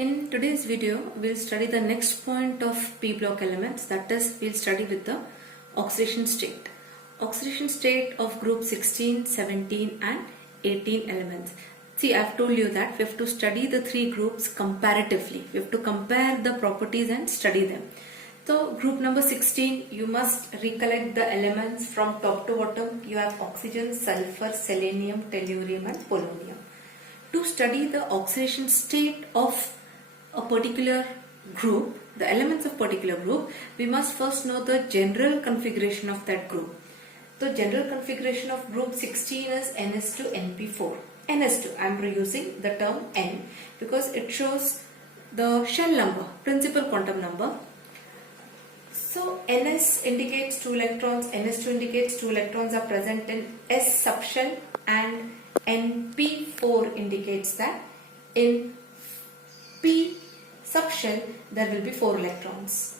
In today's video, we'll study the next point of p block elements, that is, we'll study with the oxidation state. Oxidation state of group 16, 17 and 18 elements. See, I've told you that we have to study the three groups comparatively. We have to compare the properties and study them. So, group number 16, you must recollect the elements from top to bottom. You have oxygen, sulfur, selenium, tellurium and polonium. To study the oxidation state of a particular group, the elements of particular group, we must first know the general configuration of that group. The general configuration of group 16 is NS2 NP4. NS2, I am using the term N because it shows the shell number, principal quantum number. So NS indicates 2 electrons, NS2 indicates 2 electrons are present in S subshell, and NP4 indicates that in P subshell there will be 4 electrons.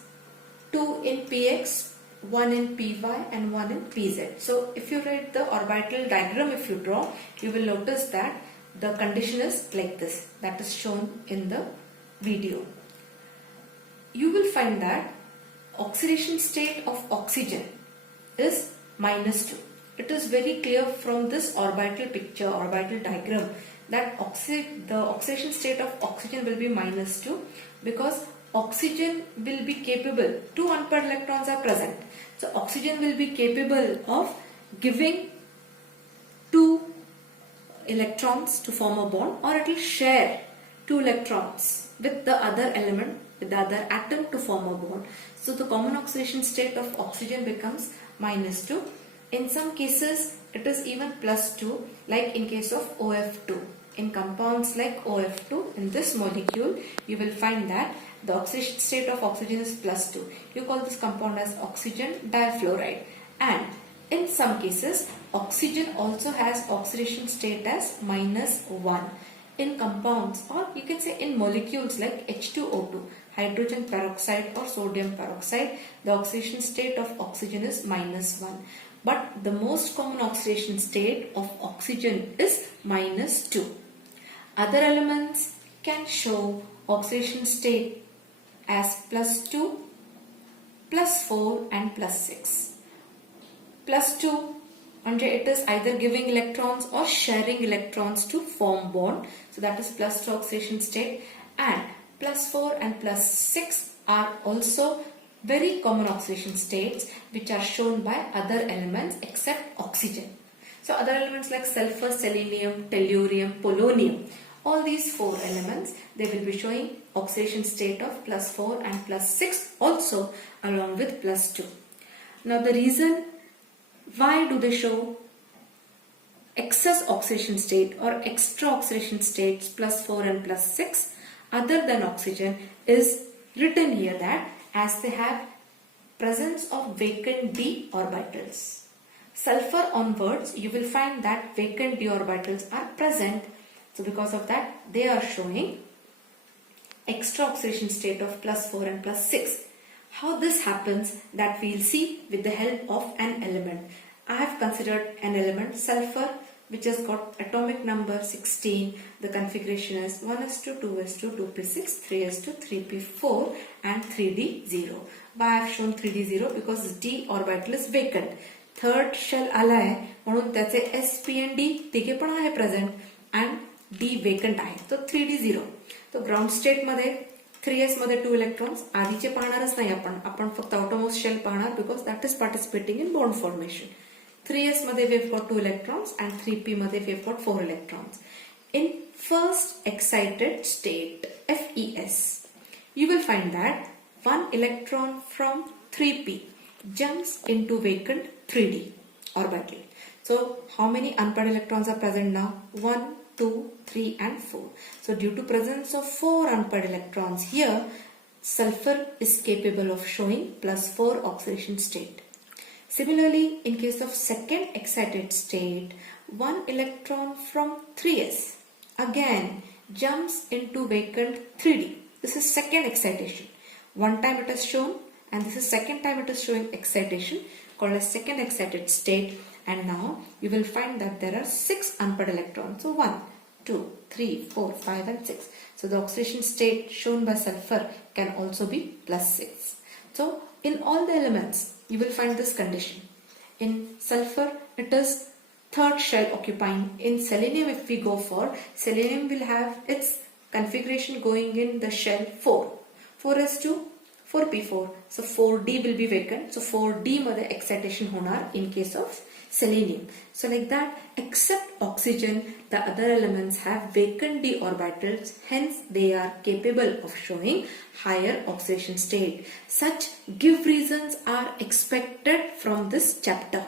2 in Px, 1 in Py and 1 in Pz. So if you read the orbital diagram, if you draw, you will notice that the condition is like this, that is shown in the video. You will find that oxidation state of oxygen is -2. It is very clear from this orbital picture, orbital diagram, that the oxidation state of oxygen will be -2 because oxygen will be capable, 2 unpaired electrons are present. So oxygen will be capable of giving 2 electrons to form a bond, or it will share 2 electrons with the other element, with the other atom to form a bond. So the common oxidation state of oxygen becomes -2. In some cases it is even +2, like in case of OF2. In compounds like OF2, in this molecule, you will find that the oxidation state of oxygen is +2. You call this compound as oxygen difluoride. And in some cases, oxygen also has oxidation state as -1. In compounds, or you can say in molecules like H2O2, hydrogen peroxide or sodium peroxide, the oxidation state of oxygen is -1. But the most common oxidation state of oxygen is -2. Other elements can show oxidation state as +2, +4 and +6. +2, and it is either giving electrons or sharing electrons to form bond. So that is +2 oxidation state. And +4 and +6 are also very common oxidation states which are shown by other elements except oxygen. So other elements like sulfur, selenium, tellurium, polonium, all these 4 elements, they will be showing oxidation state of +4 and +6 also along with +2. Now the reason why do they show excess oxidation state or extra oxidation states +4 and +6 other than oxygen is written here, that as they have presence of vacant d orbitals. Sulfur onwards, you will find that vacant d orbitals are present. So because of that, they are showing extra oxidation state of +4 and +6. How this happens, that we will see with the help of an element. I have considered an element, sulfur, which has got atomic number 16. The configuration is 1s2, 2s2, 2p6, 3s2, 3p4 and 3d0. Why I have shown 3d0? Because d orbital is vacant. Third shell आला आहे म्हणून त्याचे s, p and d तिघे पण आहे present and d vacant आहे. तो 3d0. तो ग्राउंड स्टेट मध्ये 3s मध्ये 2 इलेक्ट्रॉन्स आधीचे पाहणारच नाही आपण फक्त आउटरमोस्ट शेल पाहणार because that is participating in bond formation. 3s मध्ये we have got 2 electrons and 3p मध्ये we have got 4 electrons. In first excited state, FES, you will find that 1 electron from 3p jumps into vacant 3d orbital. So how many unpaired electrons are present now? 1, 2, 3 and 4. So due to presence of 4 unpaired electrons here, sulfur is capable of showing +4 oxidation state. Similarly, in case of second excited state, 1 electron from 3s again jumps into vacant 3d. This is second excitation. One time it is shown, and this is second time it is showing excitation, called as second excited state. And now you will find that there are 6 unpaired electrons. So 1, 2, 3, 4, 5 and 6. So the oxidation state shown by sulfur can also be plus 6. So in all the elements you will find this condition. In sulfur it is third shell occupying. In selenium, if we go for, selenium will have its configuration going in the shell 4. 4s2, 4p4. So 4d will be vacant. So 4d मध्ये excitation होणार in case of selenium. So like that, except oxygen, the other elements have vacant d orbitals. Hence, they are capable of showing higher oxidation state. Such give reasons are expected from this chapter.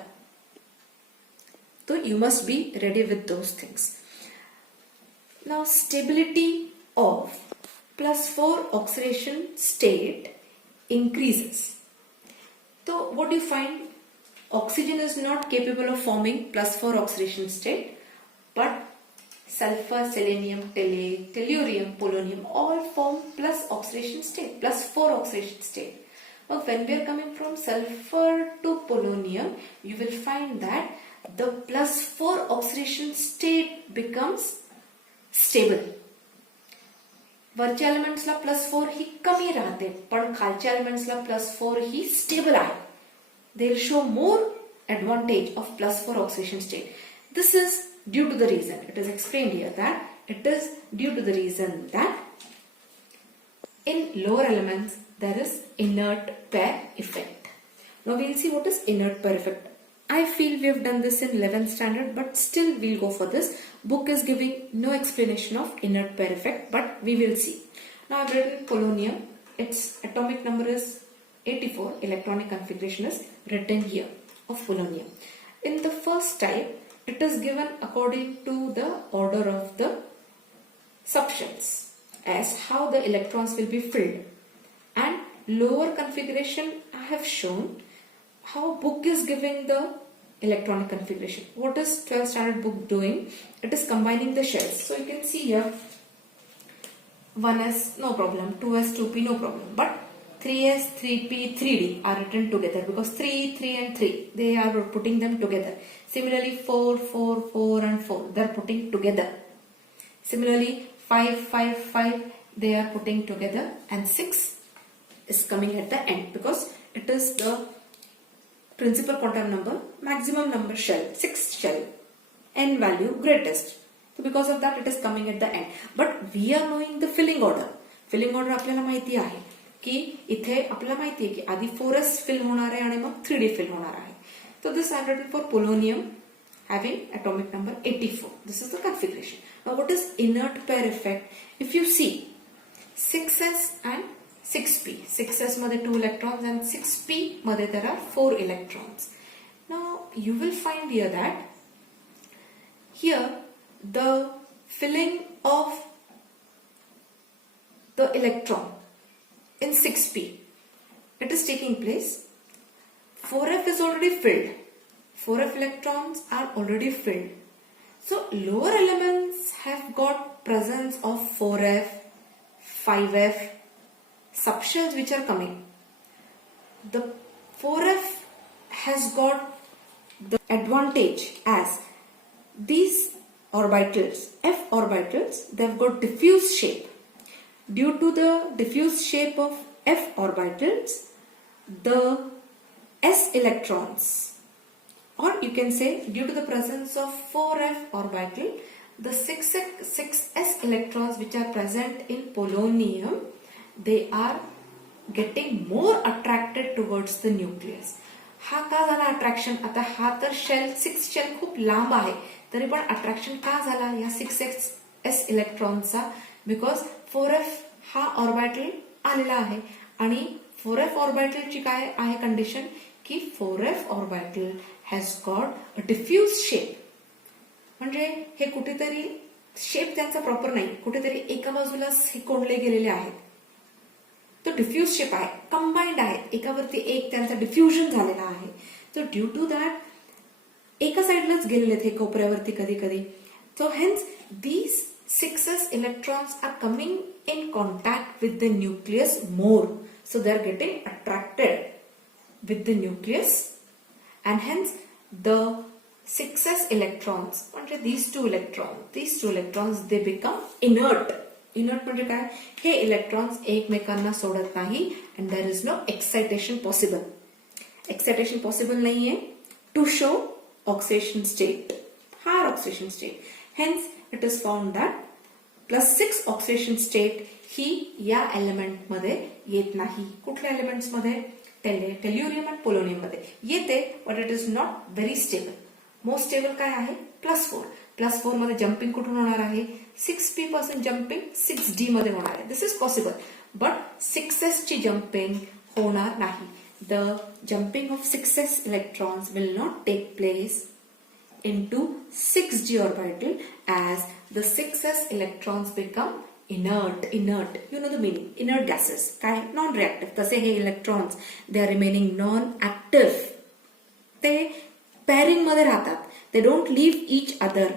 So you must be ready with those things. Now stability of +4 oxidation state increases. So what do you find? Oxygen is not capable of forming +4 oxidation state, but sulfur, selenium, tellurium, polonium all form plus oxidation state, +4 oxidation state. Now when we are coming from sulfur to polonium, you will find that the +4 oxidation state becomes stable. वरच्या एलिमेंट्सला +4 ही कमी राहते, पण खालच्या एलिमेंट्सला +4 ही stable आहे. They will show more advantage of +4 oxidation state. This is due to the reason, it is explained here that it is due to the reason that in lower elements there is inert pair effect. Now we will see what is inert pair effect. I feel we have done this in 11th standard, but still we'll go for this. Book is giving no explanation of inert pair effect, but we will see. Now I've written polonium. Its atomic number is 84. Electronic configuration is written here of polonium. In the first type, it is given according to the order of the subshells as how the electrons will be filled. And lower configuration I have shown how book is giving the electronic configuration. What is 12th standard book doing? It is combining the shells. So you can see here 1s no problem, 2s 2p no problem, but 3s 3p 3d are written together because 3 3 and 3 they are putting them together. Similarly 4 4 4 and 4 they are putting together. Similarly 5 5 5 they are putting together, and 6 is coming at the end because it is the principal quantum number, maximum number shell, 6th shell, n value greatest. So because of that it is coming at the end. But we are knowing the filling order. Filling order आपल्याला माहिती आहे की इथे आपल्याला माहिती आहे की आधी 4s fill होणार आहे आणि मग 3d fill होणार आहे. So this I written for polonium having atomic number 84. This is the configuration. Now what is inert pair effect? If you see 6s and 6p. 6s मध्ये 2 electrons and 6p मध्ये there are 4 electrons. Now you will find here that here the filling of the electron in 6p, it is taking place. 4f is already filled. 4f electrons are already filled. So lower elements have got presence of 4f, 5f subshells which are coming. The 4f has got the advantage as these orbitals, f orbitals, they have got diffuse shape. Due to the diffuse shape of f orbitals, the s electrons, or you can say due to the presence of 4f orbital, the 6s electrons which are present in polonium, they are getting more attracted towards the nucleus. हा का झाला attraction? आता हा तर shell 6 shell खूप लांब आहे, तरी पण अट्रॅक्शन का झाला या 6s इलेक्ट्रॉनचा? बिकॉज 4f हा ऑर्बिटल आलेला आहे आणि 4f ऑर्बिटलची काय आहे कंडिशन की 4f orbital has got a diffuse shape. म्हणजे हे कुठेतरी शेप त्यांचा प्रॉपर नाही, कुठेतरी एका बाजूला हे कोंडले गेलेले आहेत. तो डिफ्यूज शेप आहे, कंबाइंड आहेत, एकावरती एक त्यांचा डिफ्युजन झालेला आहे. सो ड्यू टू दॅट एका साइडलाच गेलेले हे कोपऱ्यावरती कधी कधी. So hence these 6s electrons are coming in contact with the nucleus more. So they are getting attracted with the nucleus, and hence the 6s electrons म्हणजे these two electrons they become inert. Inert म्हणजे काय? हे electrons एकमेकांना सोडत नाही and there is no excitation possible. Excitation possible नाहीये to show oxidation state, higher oxidation state. Hence it is found that +6 oxidation state ही या element मध्ये येत नाही. कुठल्या एलिमेंट्स मध्ये? टेल्युरियम आणि पोलोनियम मध्ये येते, but it is not very stable. Most stable काय आहे? +4. +4 मध्ये जम्पिंग कुठून होणार आहे? 6p पासून जम्पिंग 6d मध्ये होणार आहे. This is possible, but 6s ची जम्पिंग होणार नाही. The jumping of 6s electrons will not take place into 6d orbital as the 6s electrons become inert. You know the meaning. Inert gases. काय? Non-reactive. तसे हे electrons they are remaining non-active. ते pairing मध्ये राहतात. They don't leave each other.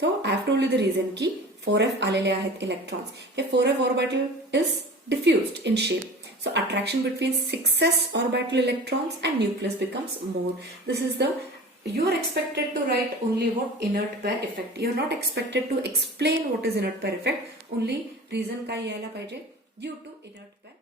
So I have told you the reason की 4f आलेले आहेत electrons. Hey 4f orbital is diffused in shape. So attraction between 6s orbital electrons and nucleus becomes more. This is the you are expected to write only about inert pair effect. You are not expected to explain what is inert pair effect. Only reason काय यायला पाहिजे due to inert pair